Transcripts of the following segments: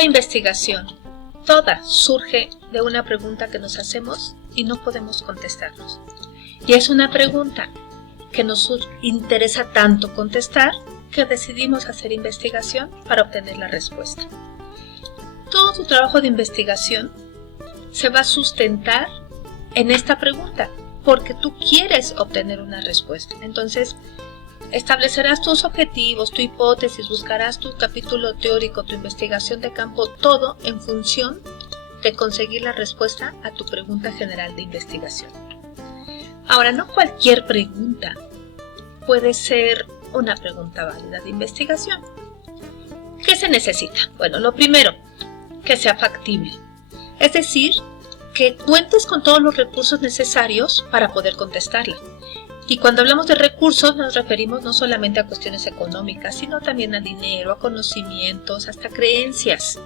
Toda investigación, toda surge de una pregunta que nos hacemos y no podemos contestarnos. Y es una pregunta que nos interesa tanto contestar que decidimos hacer investigación para obtener la respuesta. Todo tu trabajo de investigación se va a sustentar en esta pregunta porque tú quieres obtener una respuesta. Entonces, establecerás tus objetivos, tu hipótesis, buscarás tu capítulo teórico, tu investigación de campo, todo en función de conseguir la respuesta a tu pregunta general de investigación. Ahora, no cualquier pregunta puede ser una pregunta válida de investigación. ¿Qué se necesita? Bueno, lo primero, que sea factible. Es decir, que cuentes con todos los recursos necesarios para poder contestarla. Y cuando hablamos de recursos nos referimos no solamente a cuestiones económicas, sino también a dinero, a conocimientos, hasta creencias.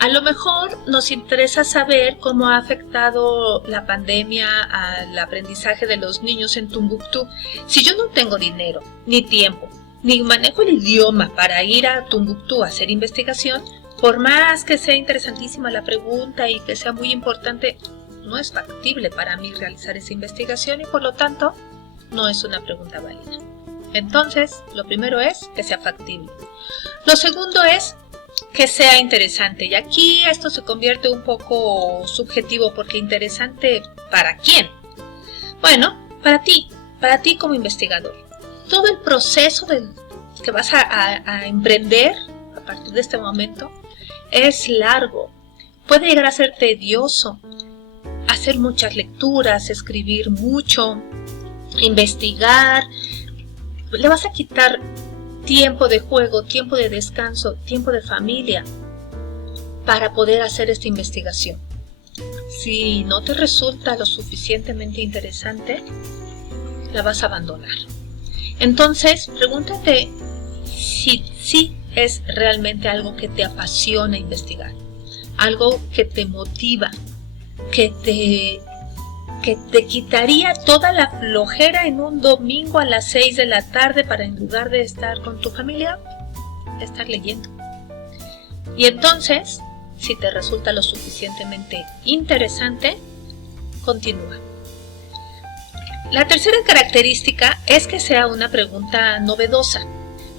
A lo mejor nos interesa saber cómo ha afectado la pandemia al aprendizaje de los niños en Tombuctú. Si yo no tengo dinero, ni tiempo, ni manejo el idioma para ir a Tombuctú a hacer investigación, por más que sea interesantísima la pregunta y que sea muy importante, no es factible para mí realizar esa investigación y por lo tanto no es una pregunta válida. Entonces, lo primero es que sea factible. Lo segundo es que sea interesante. Y aquí esto se convierte un poco subjetivo porque interesante ¿para quién? Bueno, para ti como investigador. Todo el proceso que vas a emprender a partir de este momento es largo. Puede llegar a ser tedioso. Hacer muchas lecturas, escribir mucho, investigar. Le vas a quitar tiempo de juego, tiempo de descanso, tiempo de familia para poder hacer esta investigación. Si no te resulta lo suficientemente interesante, la vas a abandonar. Entonces, pregúntate si es realmente algo que te apasiona investigar, algo que te motiva, que te quitaría toda la flojera en un domingo a las 6 de la tarde para en lugar de estar con tu familia, estar leyendo. Y entonces, si te resulta lo suficientemente interesante, continúa. La tercera característica es que sea una pregunta novedosa.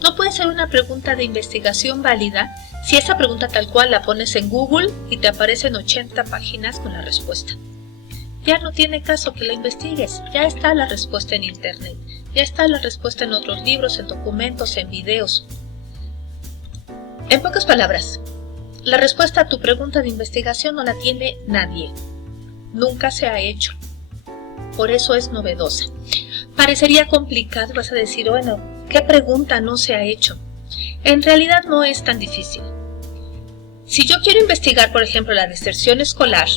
No puede ser una pregunta de investigación válida si esa pregunta tal cual la pones en Google y te aparecen 80 páginas con la respuesta. Ya no tiene caso que la investigues, ya está la respuesta en internet, ya está la respuesta en otros libros, en documentos, en videos. En pocas palabras, la respuesta a tu pregunta de investigación no la tiene nadie, nunca se ha hecho, por eso es novedosa. Parecería complicado, vas a decir, bueno, ¿qué pregunta no se ha hecho? En realidad no es tan difícil. Si yo quiero investigar, por ejemplo, la deserción escolar,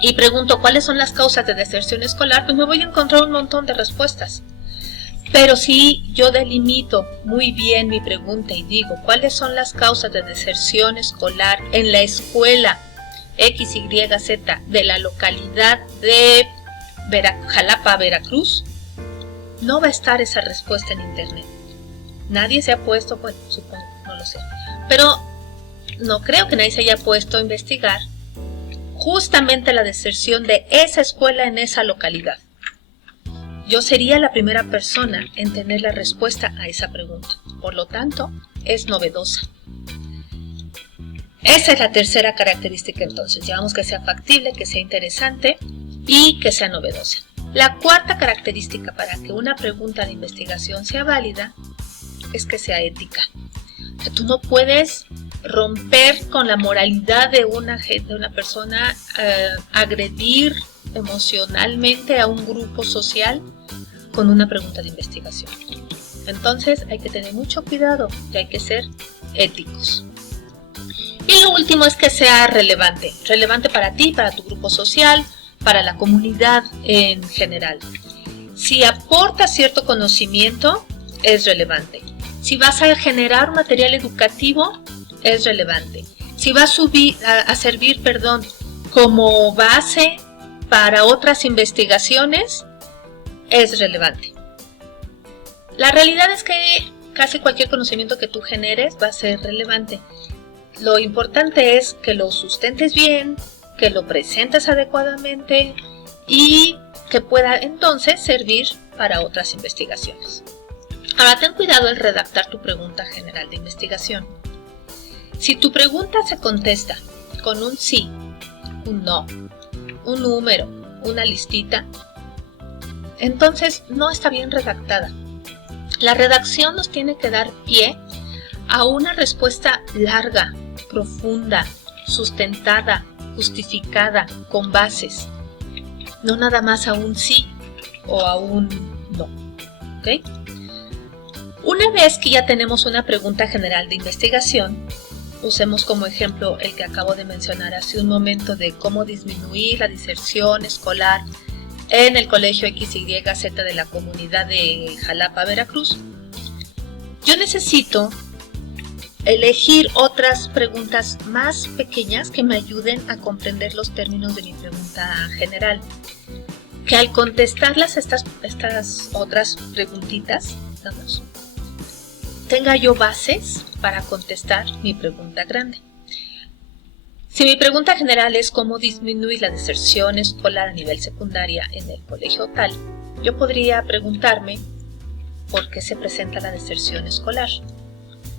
y pregunto cuáles son las causas de deserción escolar, pues me voy a encontrar un montón de respuestas. Pero si yo delimito muy bien mi pregunta y digo cuáles son las causas de deserción escolar en la escuela XYZ de la localidad de Jalapa, Veracruz, no va a estar esa respuesta en internet. Nadie se ha puesto, bueno, supongo, no lo sé, pero no creo que nadie se haya puesto a investigar justamente la deserción de esa escuela en esa localidad. Yo sería la primera persona en tener la respuesta a esa pregunta. Por lo tanto, es novedosa. Esa es la tercera característica entonces. Llevamos que sea factible, que sea interesante y que sea novedosa. La cuarta característica para que una pregunta de investigación sea válida es que sea ética. O sea, tú no puedes romper con la moralidad de una persona, agredir emocionalmente a un grupo social con una pregunta de investigación. Entonces hay que tener mucho cuidado y hay que ser éticos. Y lo último es que sea relevante para ti, para tu grupo social, para la comunidad en general. Si aporta cierto conocimiento, es relevante. Si vas a generar material educativo, es relevante. Si va a servir como base para otras investigaciones, es relevante. La realidad es que casi cualquier conocimiento que tú generes va a ser relevante. Lo importante es que lo sustentes bien, que lo presentes adecuadamente y que pueda entonces servir para otras investigaciones. Ahora, ten cuidado al redactar tu pregunta general de investigación. Si tu pregunta se contesta con un sí, un no, un número, una listita, entonces no está bien redactada. La redacción nos tiene que dar pie a una respuesta larga, profunda, sustentada, justificada, con bases. No nada más a un sí o a un no. ¿Ok? Una vez que ya tenemos una pregunta general de investigación, usemos como ejemplo el que acabo de mencionar hace un momento de cómo disminuir la deserción escolar en el colegio XYZ de la comunidad de Jalapa, Veracruz. Yo necesito elegir otras preguntas más pequeñas que me ayuden a comprender los términos de mi pregunta general. Que al contestarlas estas otras preguntitas, vamos, tenga yo bases para contestar mi pregunta grande. Si mi pregunta general es cómo disminuir la deserción escolar a nivel secundaria en el colegio tal, yo podría preguntarme ¿por qué se presenta la deserción escolar?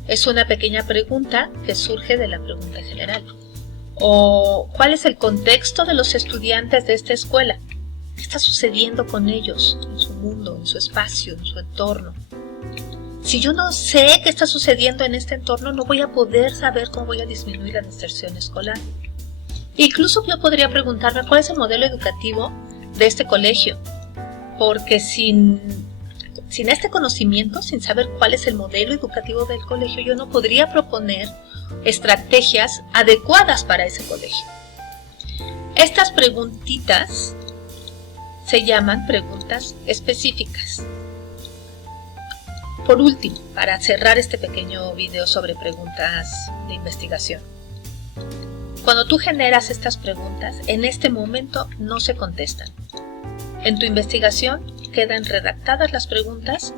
Es una pequeña pregunta que surge de la pregunta general. O ¿cuál es el contexto de los estudiantes de esta escuela? ¿Qué está sucediendo con ellos, en su mundo, en su espacio, en su entorno? Si yo no sé qué está sucediendo en este entorno, no voy a poder saber cómo voy a disminuir la deserción escolar. Incluso yo podría preguntarme cuál es el modelo educativo de este colegio, porque sin este conocimiento, sin saber cuál es el modelo educativo del colegio, yo no podría proponer estrategias adecuadas para ese colegio. Estas preguntitas se llaman preguntas específicas. Por último, para cerrar este pequeño video sobre preguntas de investigación, cuando tú generas estas preguntas, en este momento no se contestan. En tu investigación quedan redactadas las preguntas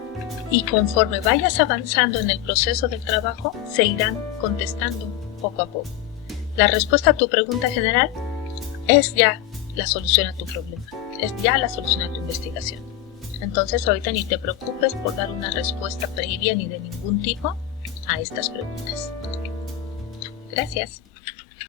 y conforme vayas avanzando en el proceso del trabajo, se irán contestando poco a poco. La respuesta a tu pregunta general es ya la solución a tu problema, es ya la solución a tu investigación. Entonces ahorita ni te preocupes por dar una respuesta previa ni de ningún tipo a estas preguntas. Gracias.